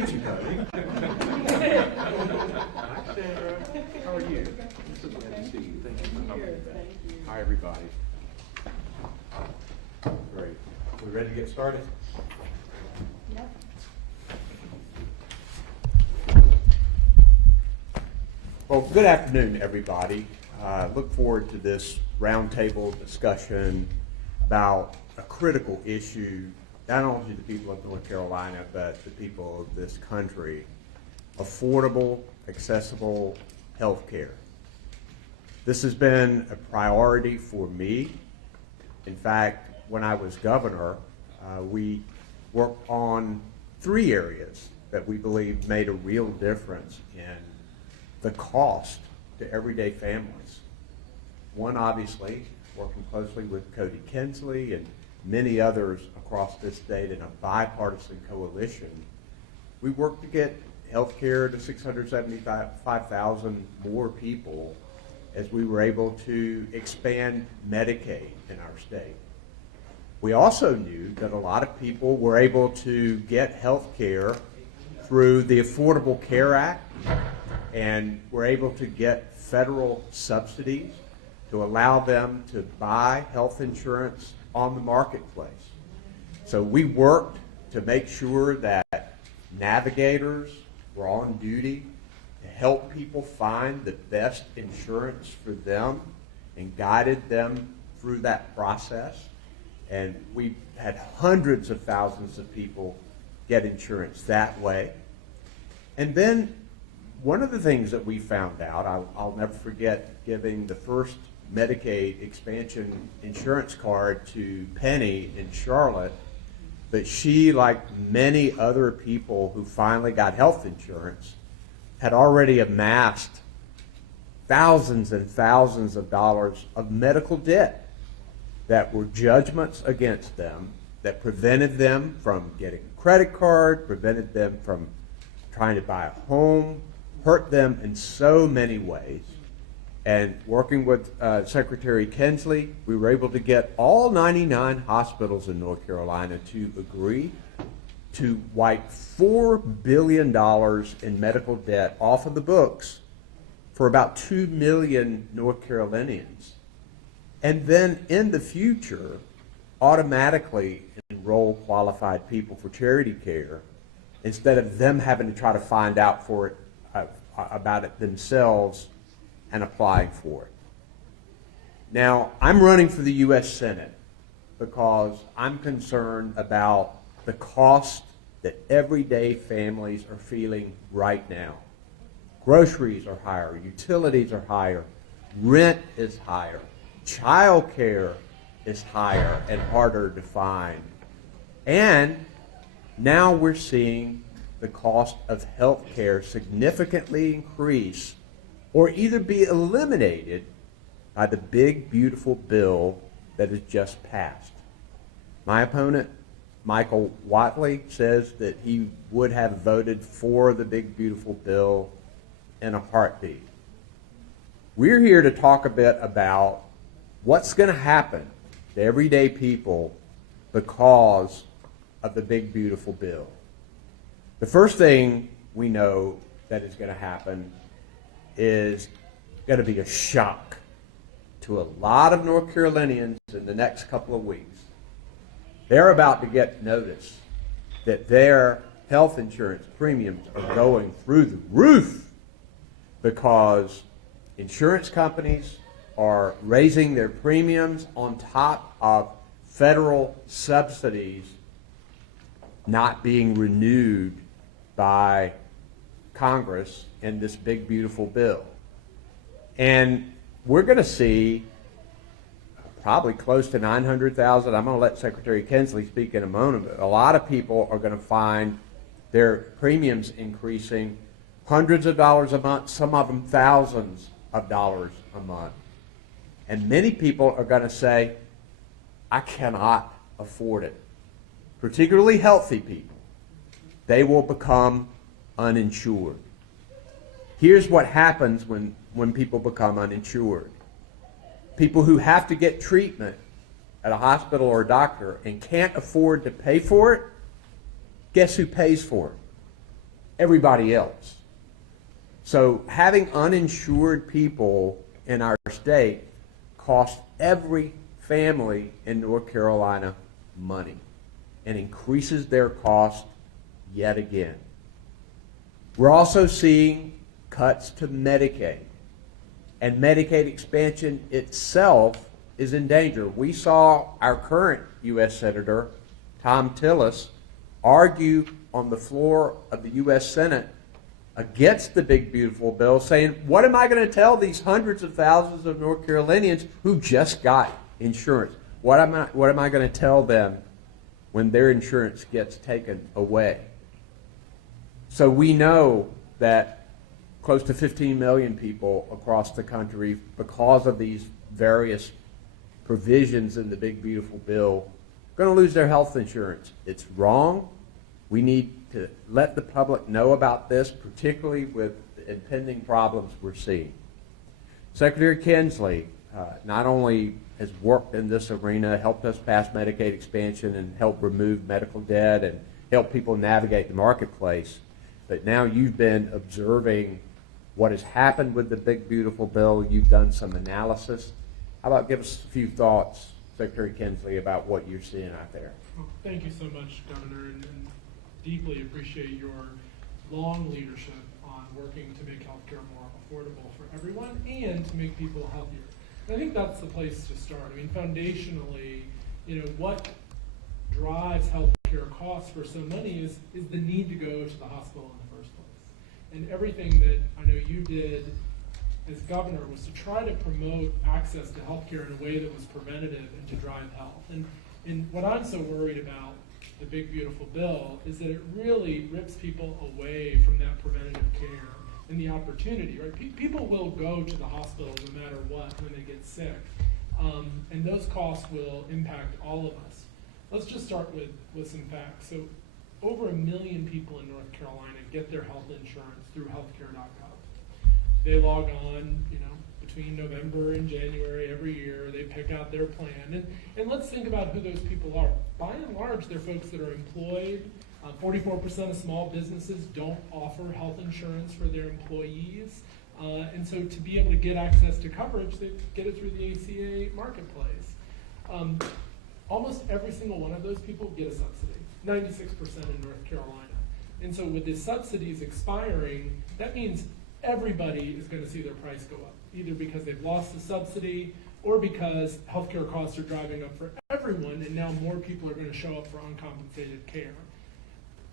meet you, Cody. Hi, Sandra. How are you? I'm so glad to see you. Thank you for coming. Hi, everybody. Great. We ready to get started? Yep. Well, good afternoon, everybody. Look forward to this roundtable discussion about a critical issue, not only to the people of North Carolina, but the people of this country: affordable, accessible health care. This has been a priority for me. In fact, when I was governor, we worked on 3 areas that we believe made a real difference in the cost to everyday families. One, obviously, working closely with Cody Kinsley and many others across this state in a bipartisan coalition, we worked to get health care to 675,000 more people as we were able to expand Medicaid in our state. We also knew that a lot of people were able to get health care through the Affordable Care Act, and were able to get federal subsidies to allow them to buy health insurance on the marketplace. So we worked to make sure that navigators were on duty to help people find the best insurance for them and guided them through that process. And we had hundreds of thousands of people get insurance that way. And then one of the things that we found out, I'll never forget giving the first Medicaid expansion insurance card to Penny in Charlotte, but she, like many other people who finally got health insurance, had already amassed thousands and thousands of dollars of medical debt that were judgments against them that prevented them from getting a credit card, prevented them from trying to buy a home, hurt them in so many ways. And working with Secretary Kinsley, we were able to get all 99 hospitals in North Carolina to agree to wipe $4 billion in medical debt off of the books for about 2 million North Carolinians. And then in the future, automatically enroll qualified people for charity care instead of them having to try to find out about it themselves and applying for it. Now, I'm running for the U.S. Senate because I'm concerned about the cost that everyday families are feeling right now. Groceries are higher, utilities are higher, rent is higher, child care is higher and harder to find. And now we're seeing the cost of health care significantly increase or either be eliminated by the big, beautiful bill that has just passed. My opponent, Michael Watley, says that he would have voted for the big, beautiful bill in a heartbeat. We're here to talk a bit about what's going to happen to everyday people because of the big, beautiful bill. The first thing we know that is going to happen is going to be a shock to a lot of North Carolinians in the next couple of weeks. They're about to get notice that their health insurance premiums are going through the roof because insurance companies are raising their premiums on top of federal subsidies not being renewed by Congress in this big, beautiful bill. And we're going to see probably close to 900,000. I'm going to let Secretary Kinsley speak in a moment, but a lot of people are going to find their premiums increasing hundreds of dollars a month, some of them thousands of dollars a month. And many people are going to say, I cannot afford it. Particularly healthy people. They will become uninsured. Here's what happens when people become uninsured. People who have to get treatment at a hospital or a doctor and can't afford to pay for it, guess who pays for it? everybody else. So having uninsured people in our state costs every family in North Carolina money and increases their cost yet again. We're also seeing cuts to Medicaid, and Medicaid expansion itself is in danger. We saw our current U.S. Senator, Tom Tillis, argue on the floor of the U.S. Senate against the big beautiful bill, saying, what am I going to tell these hundreds of thousands of North Carolinians who just got insurance? What am I going to tell them when their insurance gets taken away? So we know that close to 15 million people across the country, because of these various provisions in the big beautiful bill, are going to lose their health insurance. It's wrong. We need to let the public know about this, particularly with the impending problems we're seeing. Secretary Kinsley not only has worked in this arena, helped us pass Medicaid expansion and help remove medical debt and help people navigate the marketplace, but now you've been observing what has happened with the big beautiful bill. You've done some analysis. How about give us a few thoughts, Secretary Kinsley, about what you're seeing out there? Well, thank you so much, Governor, and deeply appreciate your long leadership on working to make healthcare more affordable for everyone and to make people healthier. And I think that's the place to start. I mean, foundationally, what drives healthcare costs for so many is the need to go to the hospital in the first place. And everything that I know you did as governor was to try to promote access to healthcare in a way that was preventative and to drive health. And what I'm so worried about the big beautiful bill is that it really rips people away from that preventative care and the opportunity, right? People will go to the hospital no matter what when they get sick, and those costs will impact all of us. Let's just start with some facts. So over 1 million people in North Carolina get their health insurance through healthcare.gov. They log on, between November and January every year. They pick out their plan. And let's think about who those people are. By and large, they're folks that are employed. 44% of small businesses don't offer health insurance for their employees. And so to be able to get access to coverage, they get it through the ACA marketplace. Almost every single one of those people get a subsidy, 96% in North Carolina. And so with the subsidies expiring, that means everybody is going to see their price go up, either because they've lost the subsidy or because healthcare costs are driving up for everyone, and now more people are going to show up for uncompensated care.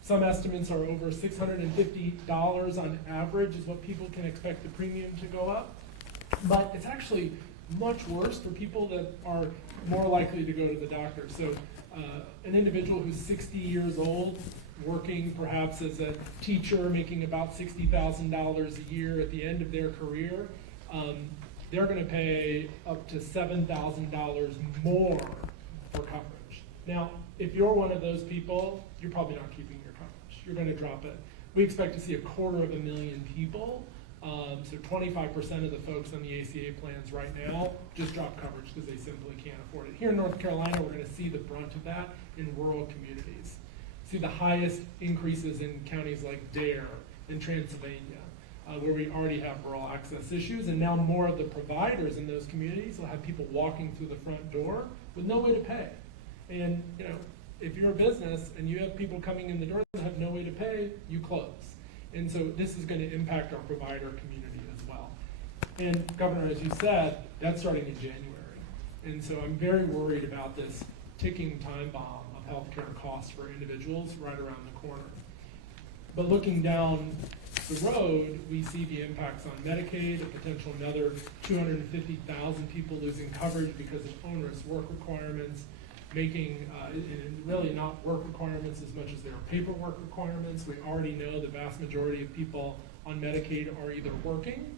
Some estimates are over $650 on average is what people can expect the premium to go up. But it's actually much worse for people that are more likely to go to the doctor. So an individual who's 60 years old, working perhaps as a teacher, making about $60,000 a year at the end of their career, they're going to pay up to $7,000 more for coverage. Now, if you're one of those people, you're probably not keeping your coverage. You're going to drop it. We expect to see 250,000 people. So 25% of the folks on the ACA plans right now just drop coverage because they simply can't afford it. Here in North Carolina, we're going to see the brunt of that in rural communities. See the highest increases in counties like Dare and Transylvania, where we already have rural access issues, and now more of the providers in those communities will have people walking through the front door with no way to pay. And if you're a business and you have people coming in the door that have no way to pay, you close. And so this is going to impact our provider community as well. And Governor, as you said, that's starting in January. And so I'm very worried about this ticking time bomb of healthcare costs for individuals right around the corner. But looking down the road, we see the impacts on Medicaid, a potential another 250,000 people losing coverage because of onerous work requirements, making really not work requirements as much as there are paperwork requirements. We already know the vast majority of people on Medicaid are either working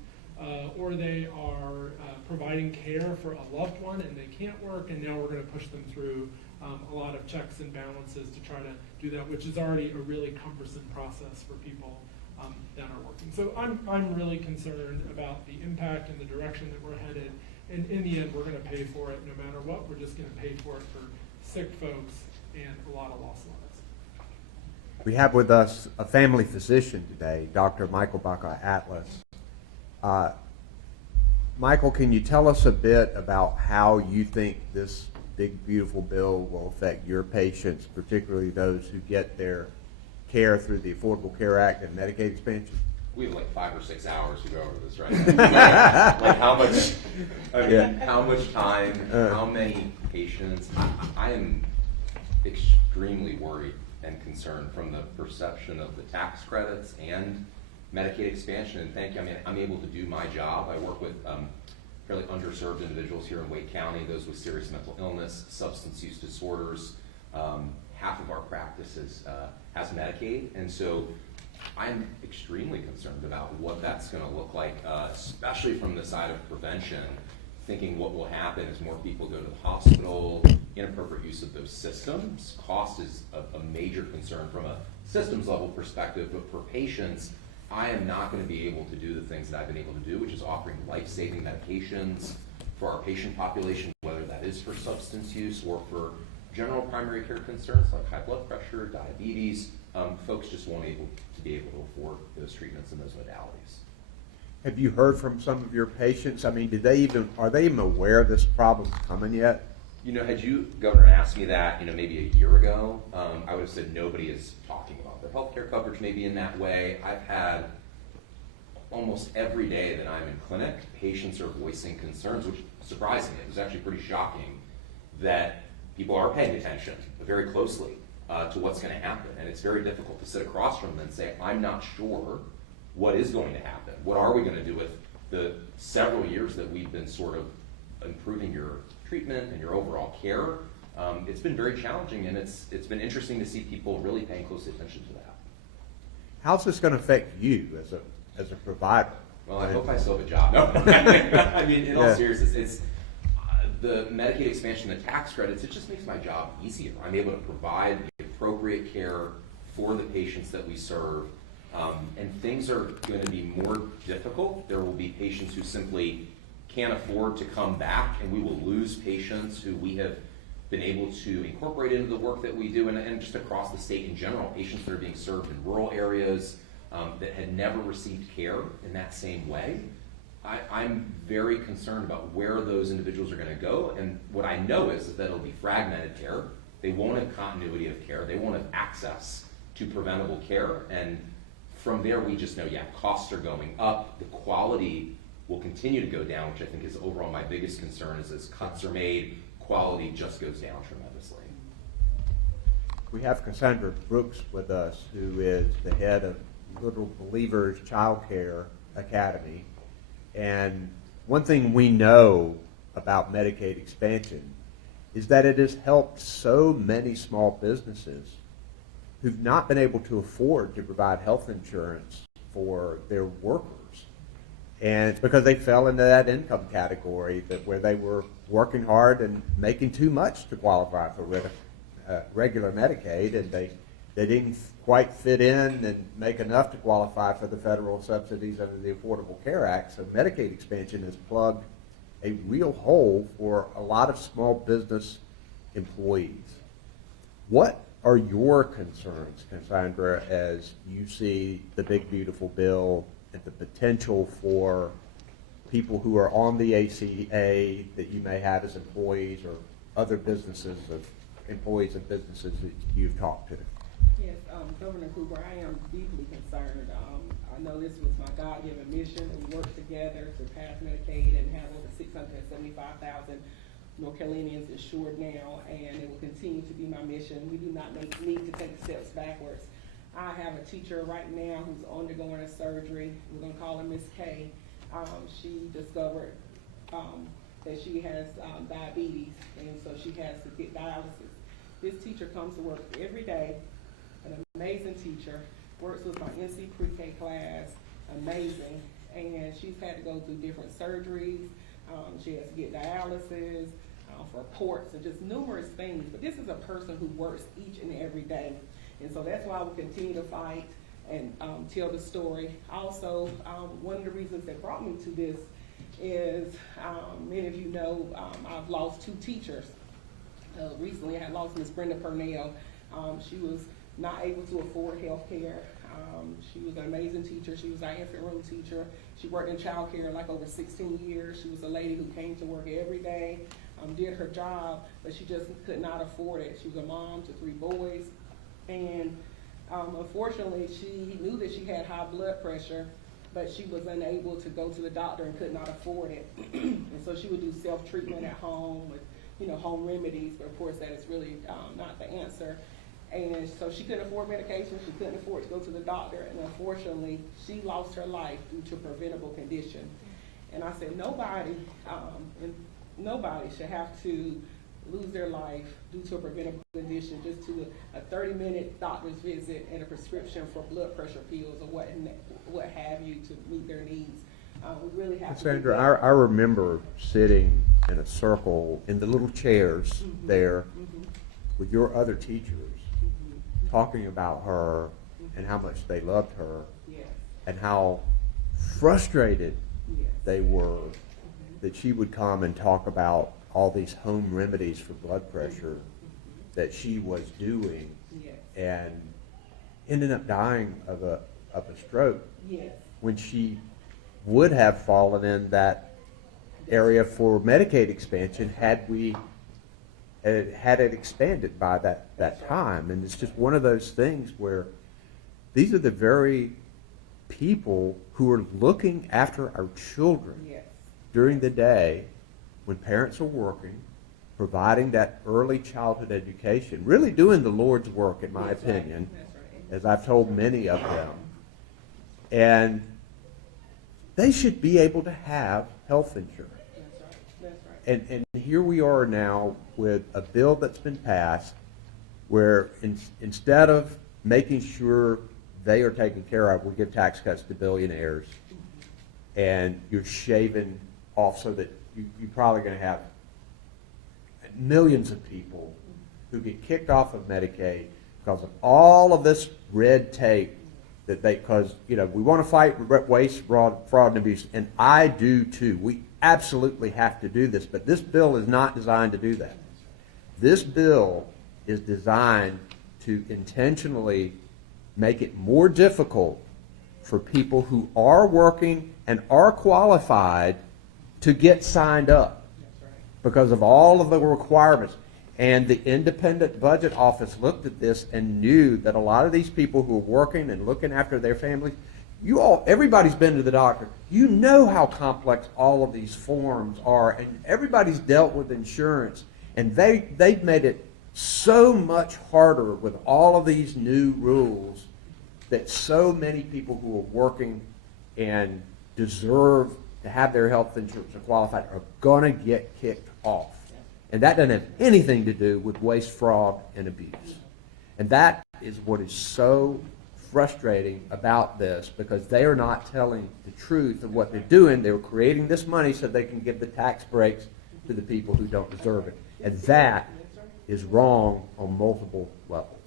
or they are providing care for a loved one and they can't work, and now we're going to push them through a lot of checks and balances to try to do that, which is already a really cumbersome process for people that are working. So I'm really concerned about the impact and the direction that we're headed, and in the end we're going to pay for it no matter what. We're just going to pay for it for sick folks and a lot of lost lives. We have with us a family physician today, Dr. Michael Baca-Atlas. Michael, can you tell us a bit about how you think this big, beautiful bill will affect your patients, particularly those who get their care through the Affordable Care Act and Medicaid expansion? We have like 5 or 6 hours to go over this right now. Like how much, how much time, how many patients. I am extremely worried and concerned from the perception of the tax credits and Medicaid expansion. And thank you, I mean, I'm able to do my job. I work with fairly underserved individuals here in Wake County, those with serious mental illness, substance use disorders. Half of our practice has Medicaid, and so I'm extremely concerned about what that's going to look like, especially from the side of prevention, thinking what will happen as more people go to the hospital, inappropriate use of those systems. Cost is a major concern from a systems level perspective, but for patients, I am not going to be able to do the things that I've been able to do, which is offering life-saving medications for our patient population, whether that is for substance use or for general primary care concerns like high blood pressure, diabetes. Folks just won't be able to afford those treatments and those modalities. Have you heard from some of your patients? I mean, are they even aware this problem's coming yet? You know, had you, Governor, asked me that, maybe a year ago, I would have said nobody is talking about their healthcare coverage maybe in that way. I've had almost every day that I'm in clinic, patients are voicing concerns, which surprised me. It was actually pretty shocking that people are paying attention very closely to what's going to happen. And it's very difficult to sit across from them and say, I'm not sure what is going to happen. What are we going to do with the several years that we've been sort of improving your treatment and your overall care? It's been very challenging, and it's been interesting to see people really paying close attention to that. How's this going to affect you as a provider? Well, I hope I still have a job. No. I mean, in all seriousness, it's the Medicaid expansion, the tax credits, it just makes my job easier. I'm able to provide the appropriate care for the patients that we serve, and things are going to be more difficult. There will be patients who simply can't afford to come back, and we will lose patients who we have been able to incorporate into the work that we do, and just across the state in general, patients that are being served in rural areas that had never received care in that same way. I'm very concerned about where those individuals are going to go, and what I know is that it'll be fragmented care. They won't have continuity of care. They won't have access to preventable care, and from there we just know, costs are going up. The quality will continue to go down, which I think is overall my biggest concern is as cuts are made, quality just goes down tremendously. We have Cassandra Brooks with us, who is the head of Little Believers Child Care Academy. And one thing we know about Medicaid expansion is that it has helped so many small businesses who've not been able to afford to provide health insurance for their workers. And it's because they fell into that income category where they were working hard and making too much to qualify for regular Medicaid, and they didn't quite fit in and make enough to qualify for the federal subsidies under the Affordable Care Act. So Medicaid expansion has plugged a real hole for a lot of small business employees. What are your concerns, Cassandra, as you see the big, beautiful bill and the potential for people who are on the ACA that you may have as employees, or other businesses of employees and businesses that you've talked to? Yes, Governor Cooper, I am deeply concerned. I know this was my God-given mission. We worked together to pass Medicaid and have over 675,000 North Carolinians insured now, and it will continue to be my mission. We do not need to take steps backwards. I have a teacher right now who's undergoing a surgery. We're going to call her Miss K. She discovered that she has diabetes, and so she has to get dialysis. This teacher comes to work every day, an amazing teacher, works with my NC pre-K class, amazing, and she's had to go through different surgeries. She has to get dialysis for ports and just numerous things. But this is a person who works each and every day. And so that's why we continue to fight and tell the story. Also, one of the reasons that brought me to this is, many of you know, I've lost 2 teachers. Recently I had lost Miss Brenda Purnell. She was not able to afford health care. She was an amazing teacher. She was our infant room teacher. She worked in child care like over 16 years. She was a lady who came to work every day, did her job, but she just could not afford it. She was a mom to 3 boys, and unfortunately, she knew that she had high blood pressure, but she was unable to go to the doctor and could not afford it. And so she would do self-treatment at home with, home remedies, but of course that is really not the answer. And so she couldn't afford medication, she couldn't afford to go to the doctor, and unfortunately, she lost her life due to a preventable condition. And I said, nobody should have to lose their life due to a preventable condition just to a 30-minute doctor's visit and a prescription for blood pressure pills or what have you to meet their needs. We really have to. Sandra, I remember sitting in a circle in the little chairs there with your other teachers talking about her and how much they loved her and how frustrated they were that she would come and talk about all these home remedies for blood pressure that she was doing and ended up dying of a stroke when she would have fallen in that area for Medicaid expansion had it expanded by that time. And it's just one of those things where these are the very people who are looking after our children during the day when parents are working, providing that early childhood education, really doing the Lord's work, in my opinion, as I've told many of them. And they should be able to have health insurance. And here we are now with a bill that's been passed where instead of making sure they are taken care of, we give tax cuts to billionaires, and you're shaving off so that you're probably going to have millions of people who get kicked off of Medicaid because of all of this red tape that because we want to fight waste, fraud, and abuse, and I do too. We absolutely have to do this, but this bill is not designed to do that. This bill is designed to intentionally make it more difficult for people who are working and are qualified to get signed up because of all of the requirements. And the Independent Budget Office looked at this and knew that a lot of these people who are working and looking after their families, everybody's been to the doctor. You know how complex all of these forms are, and everybody's dealt with insurance, and they've made it so much harder with all of these new rules that so many people who are working and deserve to have their health insurance and qualified are going to get kicked off. And that doesn't have anything to do with waste, fraud, and abuse. And that is what is so frustrating about this, because they are not telling the truth of what they're doing. They're creating this money so they can give the tax breaks to the people who don't deserve it. And that is wrong on multiple levels.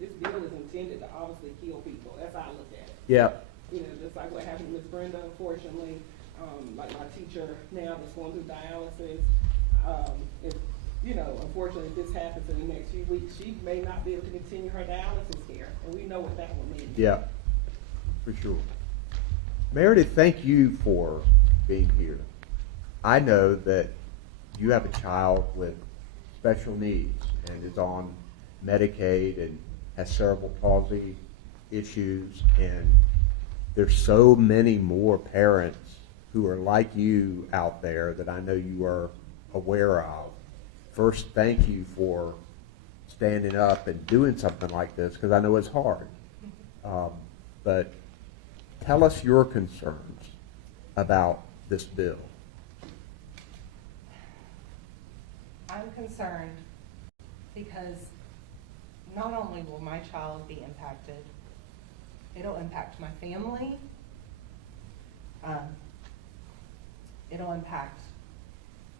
This bill is intended to obviously kill people. That's how I look at it. Yeah. Just like what happened to Miss Brenda, unfortunately, like my teacher now that's going through dialysis. Unfortunately, if this happens in the next few weeks, she may not be able to continue her dialysis care, and we know what that will mean. Yeah, for sure. Meredith, thank you for being here. I know that you have a child with special needs and is on Medicaid and has cerebral palsy issues, and there's so many more parents who are like you out there that I know you are aware of. First, thank you for standing up and doing something like this, because I know it's hard. But tell us your concerns about this bill. I'm concerned because not only will my child be impacted, it'll impact my family, it'll impact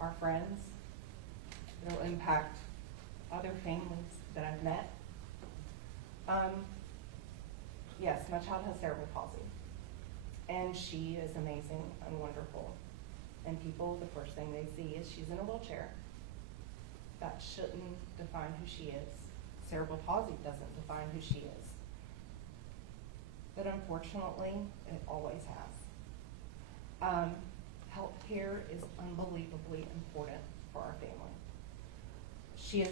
our friends, it'll impact other families that I've met. Yes, my child has cerebral palsy, and she is amazing and wonderful. And people, the first thing they see is she's in a wheelchair. That shouldn't define who she is. cerebral palsy doesn't define who she is. But unfortunately, it always has. Healthcare is unbelievably important for our family. She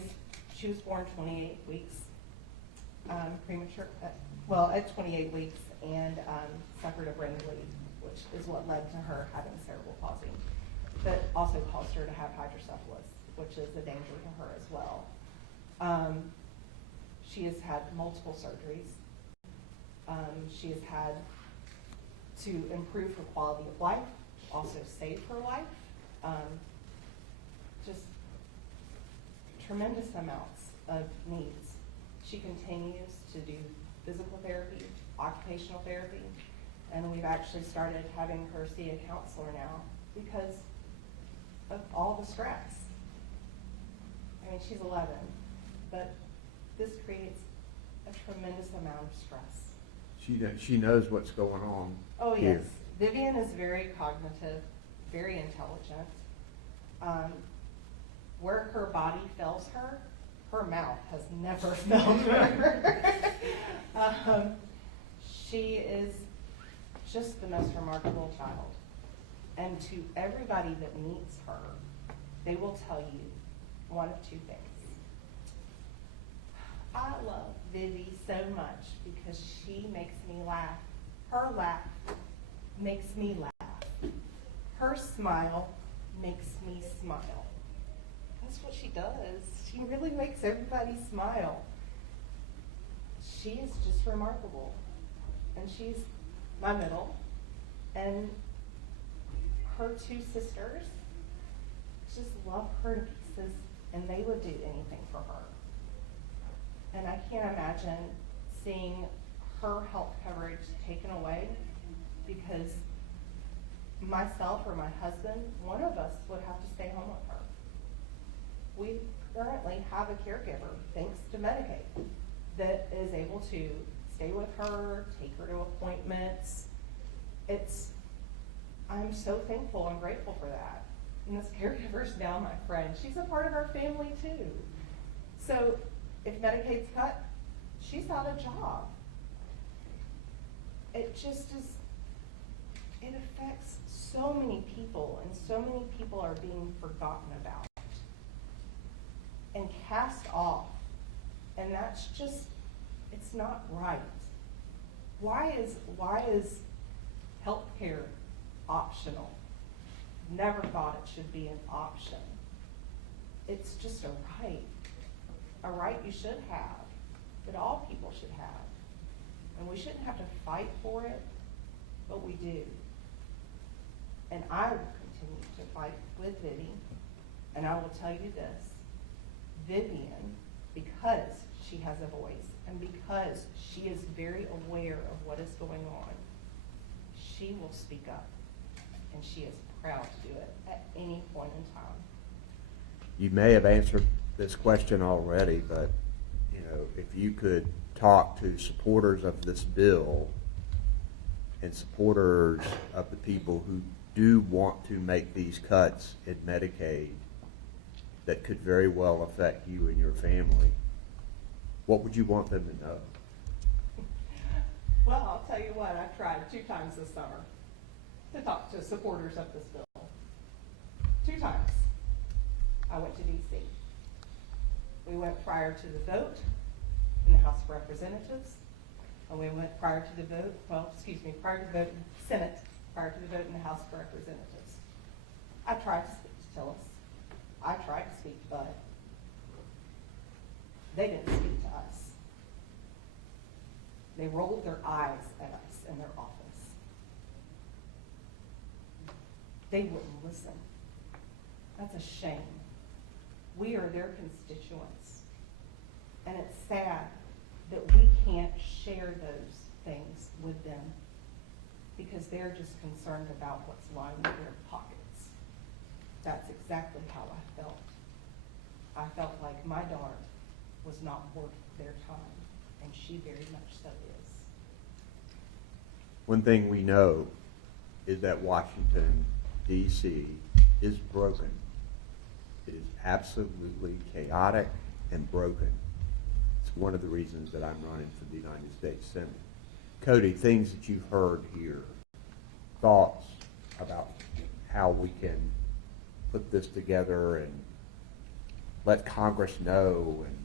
was born 28 weeks premature, at 28 weeks, and suffered a brain bleed, which is what led to her having cerebral palsy, but also caused her to have hydrocephalus, which is a danger to her as well. She has had multiple surgeries. She has had to improve her quality of life, also save her life. Just tremendous amounts of needs. She continues to do physical therapy, occupational therapy, and we've actually started having her see a counselor now because of all the stress. I mean, she's 11, but this creates a tremendous amount of stress. She knows what's going on. Oh, here. yes. Vivian is very cognitive, very intelligent. Where her body fails her, her mouth has never failed her. She is just the most remarkable child. And to everybody that meets her, they will tell you one of two things. I love Vivi so much because she makes me laugh. Her laugh makes me laugh. Her smile makes me smile. That's what she does. She really makes everybody smile. She is just remarkable. And she's my middle. And her two sisters just love her to pieces, and they would do anything for her. And I can't imagine seeing her health coverage taken away because myself or my husband, one of us would have to stay home with her. We currently have a caregiver, thanks to Medicaid, that is able to stay with her, take her to appointments. I'm so thankful and grateful for that. And this caregiver is now my friend. She's a part of our family too. So if Medicaid's cut, she's out of job. It just is, it affects so many people, and so many people are being forgotten about and cast off. And that's just, it's not right. Why is healthcare optional? Never thought it should be an option. It's just a right you should have, that all people should have. And we shouldn't have to fight for it, but we do. And I will continue to fight with Vivi, and I will tell you this, Vivian, because she has a voice, and because she is very aware of what is going on, she will speak up, and she is proud to do it at any point in time. You may have answered this question already, but if you could talk to supporters of this bill and supporters of the people who do want to make these cuts in Medicaid that could very well affect you and your family, what would you want them to know? Well, I'll tell you what, I've tried 2 times this summer to talk to supporters of this bill. 2 times. I went to DC. We went prior to the vote in the House of Representatives, and we went prior to the vote, prior to the vote in the Senate, prior to the vote in the House of Representatives. I tried to speak to Tillis. I tried to speak to Bud. They didn't speak to us. They rolled their eyes at us in their office. They wouldn't listen. That's a shame. We are their constituents. And it's sad that we can't share those things with them because they're just concerned about what's lining their pockets. That's exactly how I felt. I felt like my daughter was not worth their time, and she very much so is. One thing we know is that Washington, D.C. is broken. It is absolutely chaotic and broken. It's one of the reasons that I'm running for the United States Senate. Cody, things that you've heard here, thoughts about how we can put this together and let Congress know and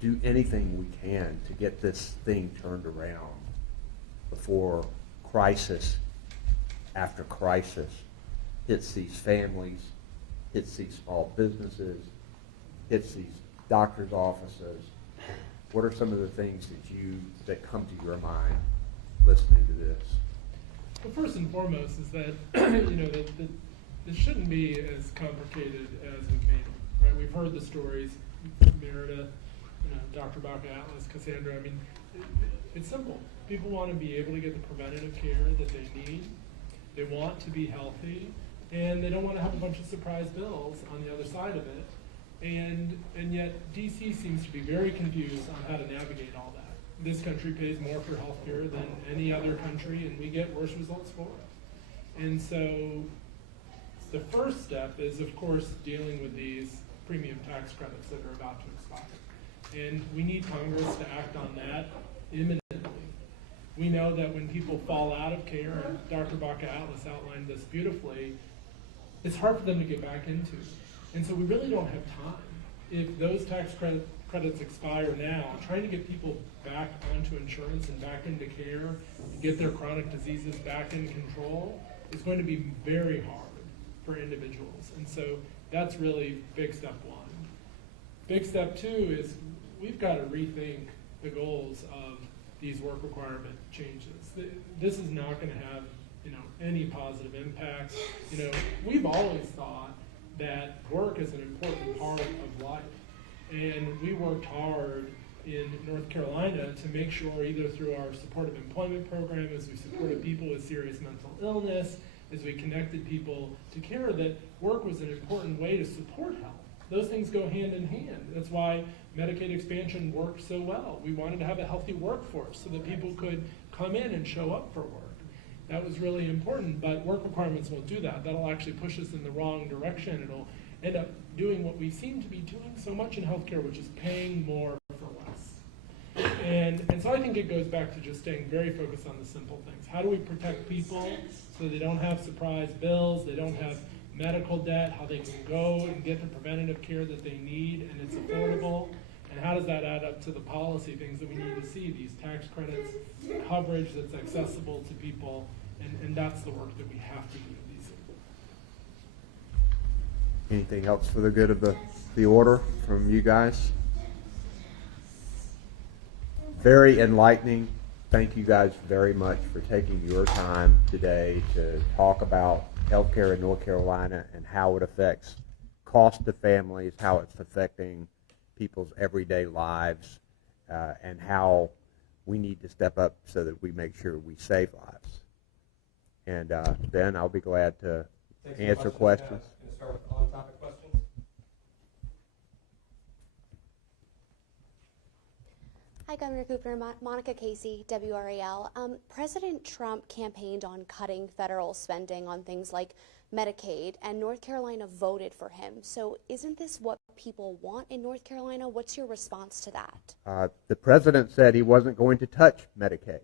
do anything we can to get this thing turned around before crisis after crisis hits these families, hits these small businesses, hits these doctors' offices. What are some of the things that come to your mind listening to this? Well, first and foremost is that that this shouldn't be as complicated as we've made it. Right? We've heard the stories, Merida, Dr. Baca Atlas, Cassandra. I mean, it's simple. People want to be able to get the preventative care that they need. They want to be healthy, and they don't want to have a bunch of surprise bills on the other side of it. And yet, DC seems to be very confused on how to navigate all that. This country pays more for health care than any other country, and we get worse results for it. And so, the first step is, of course, dealing with these premium tax credits that are about to expire. And we need Congress to act on that imminently. We know that when people fall out of care, and Dr. Baca Atlas outlined this beautifully, it's hard for them to get back into. And so we really don't have time. If those tax credits expire now, trying to get people back onto insurance and back into care, and get their chronic diseases back in control, is going to be very hard for individuals. And so that's really big step one. Big step two is we've got to rethink the goals of these work requirement changes. This is not going to have, any positive impact. We've always thought that work is an important part of life, and we worked hard in North Carolina to make sure, either through our supportive employment program, as we supported people with serious mental illness, as we connected people to care, that work was an important way to support health. Those things go hand in hand. That's why Medicaid expansion worked so well. We wanted to have a healthy workforce so that people could come in and show up for work. That was really important, but work requirements won't do that. That'll actually push us in the wrong direction. It'll end up doing what we seem to be doing so much in healthcare, which is paying more for less. And so I think it goes back to just staying very focused on the simple things. How do we protect people so they don't have surprise bills, they don't have medical debt, how they can go and get the preventative care that they need and it's affordable, and how does that add up to the policy things that we need to see, these tax credits, coverage that's accessible to people, and that's the work that we have to do in these things. Anything else for the good of the order from you guys? Very enlightening. Thank you guys very much for taking your time today to talk about healthcare in North Carolina and how it affects cost to families, how it's affecting people's everyday lives, and how we need to step up so that we make sure we save lives. And Ben, I'll be glad to answer questions. Going to start with on-topic questions. Hi, Governor Cooper. Monica Casey, WRAL. President Trump campaigned on cutting federal spending on things like Medicaid, and North Carolina voted for him. So isn't this what people want in North Carolina? What's your response to that? The president said he wasn't going to touch Medicaid.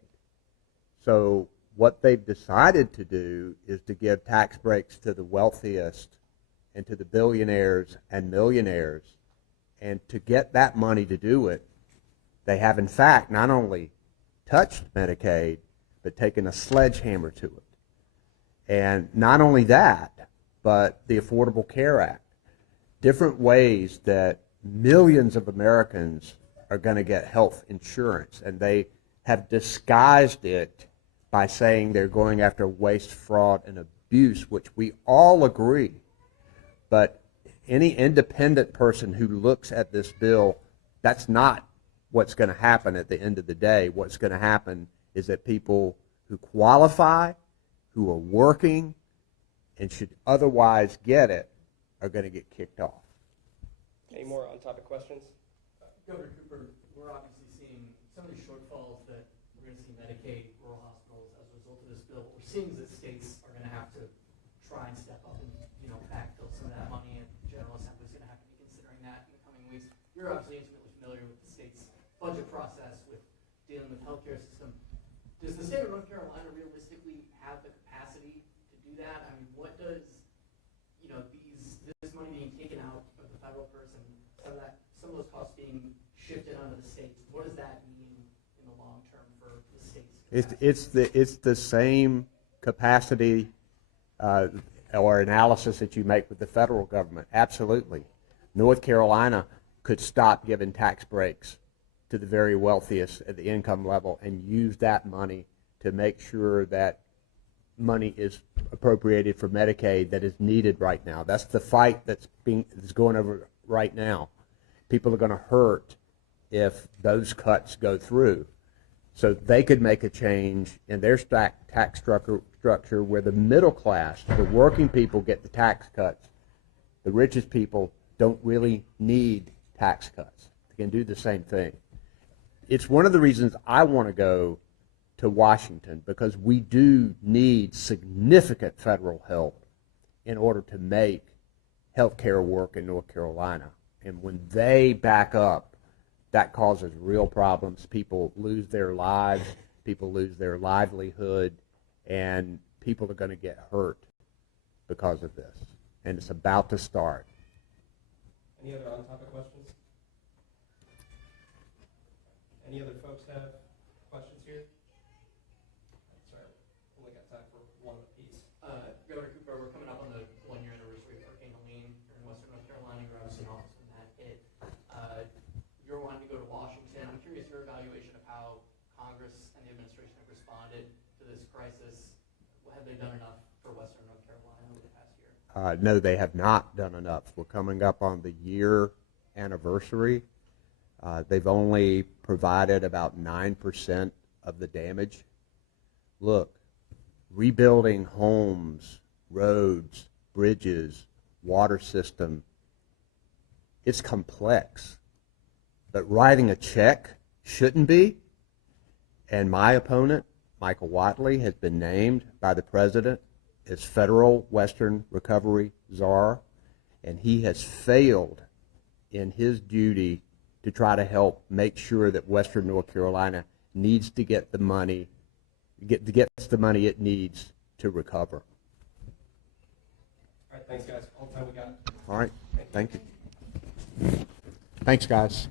So what they've decided to do is to give tax breaks to the wealthiest and to the billionaires and millionaires. And to get that money to do it, they have in fact not only touched Medicaid, but taken a sledgehammer to it. And not only that, but the Affordable Care Act. Different ways that millions of Americans are going to get health insurance. And they have disguised it by saying they're going after waste, fraud, and abuse, which we all agree. But any independent person who looks at this bill, that's not what's going to happen at the end of the day. What's going to happen is that people who qualify, who are working, and should otherwise get it, are going to get kicked off. Any more on-topic questions? Governor Cooper, we're obviously seeing some of the shortfalls that we're going to see Medicaid, rural hospitals as a result of this bill. What we're seeing is that states are going to have to try and step up and backfill some of that money, and General Assembly is going to have to be considering that in the coming weeks. You're obviously intimately familiar with the state's It's the same capacity or analysis that you make with the federal government. Absolutely. North Carolina could stop giving tax breaks to the very wealthiest at the income level and use that money to make sure that money is appropriated for Medicaid that is needed right now. That's the fight that's going over right now. People are going to hurt if those cuts go through. So they could make a change in their tax structure where the middle class, the working people, get the tax cuts. The richest people don't really need tax cuts. They can do the same thing. It's one of the reasons I want to go to Washington, because we do need significant federal help in order to make health care work in North Carolina. And when they back up, that causes real problems. People lose their lives, people lose their livelihood, and people are going to get hurt because of this. And it's about to start. Any other on-topic questions? Any other folks have questions here? Sorry, only got time for one apiece. Governor Cooper, we're coming up on the 1-year anniversary of Hurricane Helene here in Western North Carolina. You're obviously an office when that hit. You're wanting to go to Washington. I'm curious your evaluation of how Congress and the administration have responded to this crisis. Have they done enough for Western North Carolina over the past year? No, they have not done enough. We're coming up on the year anniversary. They've only provided about 9% of the damage. Look, rebuilding homes, roads, bridges, water system, it's complex. But writing a check shouldn't be. And my opponent, Michael Whatley, has been named by the president as Federal Western Recovery Czar, and he has failed in his duty to try to help make sure that Western North Carolina needs to get the money, gets the money it needs to recover. All right, thanks, guys. All the time we got. All right, thank you. Thanks, guys.